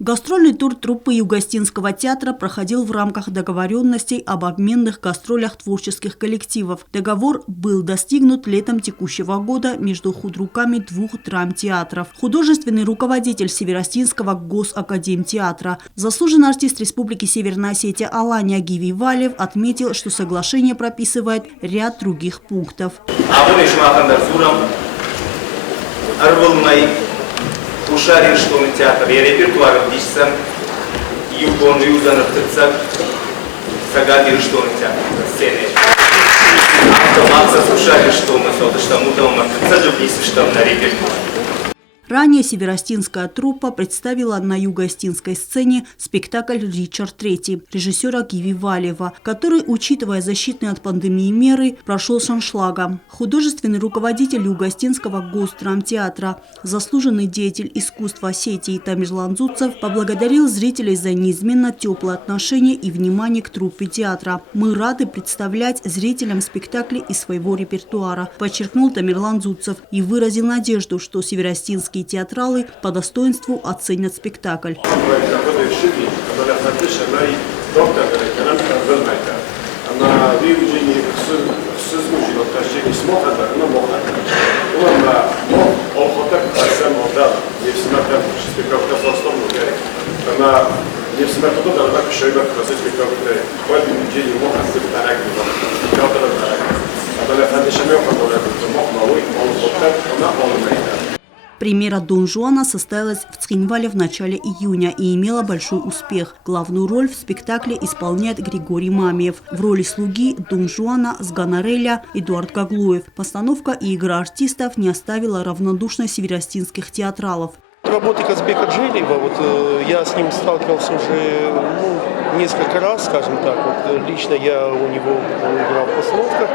Гастрольный тур труппы Юго-Остинского театра проходил в рамках договоренностей об обменных гастролях творческих коллективов. Договор был достигнут летом текущего года между худруками двух драмтеатров. Художественный руководитель Северостинского госакадемтеатра, заслуженный артист Республики Северная Осетия Алания Гиви Валев отметил, что соглашение прописывает ряд других пунктов. Ушарин, что на театр, я репертуар дишсам, югон юзанов тыцак, сагадир, что на театр, сцены. Автоматса ушарин, что мы сюда, что мы там тыцак, что на репертуар. Ранее северостинская труппа представила на юго-остинской сцене спектакль «Ричард III» режиссера Гиви Валева, который, учитывая защитные от пандемии меры, прошел с аншлагом. Художественный руководитель Юго-Остинского госдрамтеатра, заслуженный деятель искусства Осетии Тамерлан Зуцев поблагодарил зрителей за неизменно теплое отношение и внимание к труппе театра. «Мы рады представлять зрителям спектакли из своего репертуара», подчеркнул Тамерлан Зуцев и выразил надежду, что северостинские театралы по достоинству оценят спектакль. Премьера «Дон Жуана» состоялась в Цхинвале в начале июня и имела большой успех. Главную роль в спектакле исполняет Григорий Мамиев. В роли слуги Дон Жуана с Ганареля Эдуард Гаглоев. Постановка и игра артистов не оставила равнодушно северостинских театралов. Работы Казбека Джелиева, я с ним сталкивался уже несколько раз, скажем так. Лично я у него играл в постановках.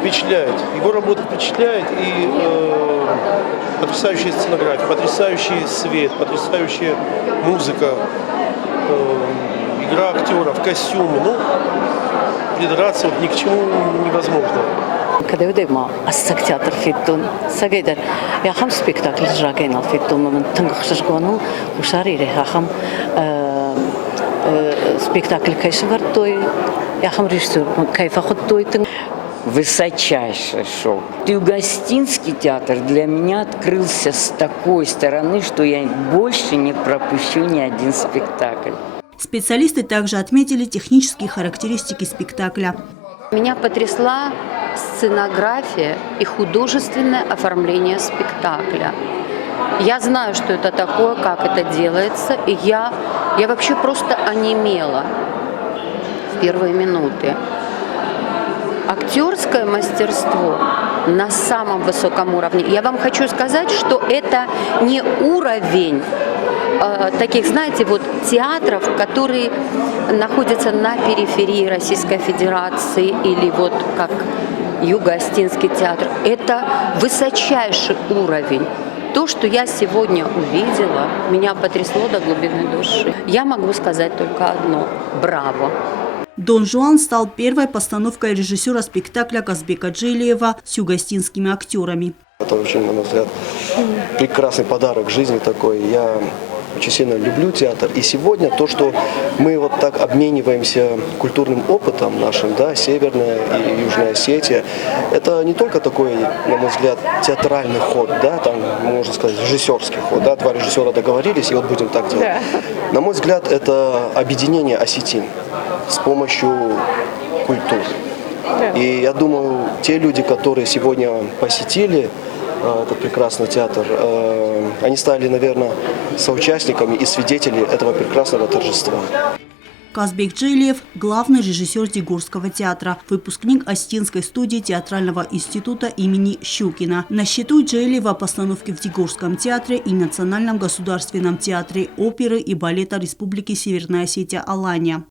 Впечатляет. Его работа впечатляет, и потрясающая сценография, потрясающий свет, потрясающая музыка, игра актеров, костюмы. Придраться ни к чему невозможно. Когда я думаю о театре фитон, сагайдар, я хам спектакль жагенал фитон, но тангхшашгону ушарире, я хам спектакль кайшвартой, я хам режиссер кайфахоттой. Высочайшее шоу. Юго-Остинский театр для меня открылся с такой стороны, что я больше не пропущу ни один спектакль. Специалисты также отметили технические характеристики спектакля. Меня потрясла сценография и художественное оформление спектакля. Я знаю, что это такое, как это делается, и я вообще просто онемела в первые минуты. Актерское мастерство на самом высоком уровне. Я вам хочу сказать, что это не уровень таких, знаете, театров, которые находятся на периферии Российской Федерации или как Юго-Остинский театр. Это высочайший уровень. То, что я сегодня увидела, меня потрясло до глубины души. Я могу сказать только одно – браво! «Дон Жуан» стал первой постановкой режиссера спектакля Казбека Джелиева с юго-остинскими актерами. Это очень, на мой взгляд, прекрасный подарок жизни такой. Я очень сильно люблю театр. И сегодня то, что мы так обмениваемся культурным опытом нашим, Северная и Южная Осетия, это не только такой, на мой взгляд, театральный ход, можно сказать, режиссерский ход. Два режиссера договорились, и будем так делать. Да. На мой взгляд, это объединение осетин с помощью культуры. Да. И я думаю, те люди, которые сегодня посетили этот прекрасный театр, они стали, наверное, соучастниками и свидетелями этого прекрасного торжества. Казбек Джелиев – главный режиссер Дигурского театра, выпускник Остинской студии театрального института имени Щукина. На счету Джелиева постановки в Дигурском театре и Национальном государственном театре оперы и балета Республики Северная Осетия Алания.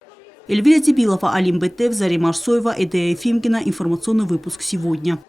Эльвира Тибилова, Алим Бетев, Зарема Арсоева, Эдея Ефимкина. Информационный выпуск сегодня.